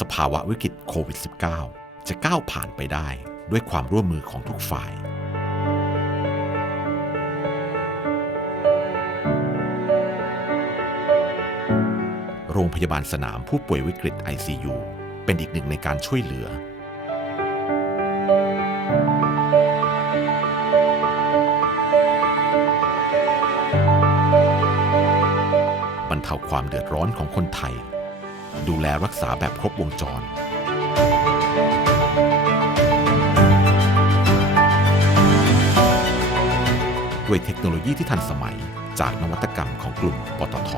สภาวะวิกฤตโควิด -19 จะก้าวผ่านไปได้ด้วยความร่วมมือของทุกฝ่ายโรงพยาบาลสนามผู้ป่วยวิกฤต ICU เป็นอีกหนึ่งในการช่วยเหลือ บรรเทาความเดือดร้อนของคนไทย ดูแลรักษาแบบครบวงจร ด้วยเทคโนโลยีที่ทันสมัยจากนวัตกรรมของกลุ่มปตท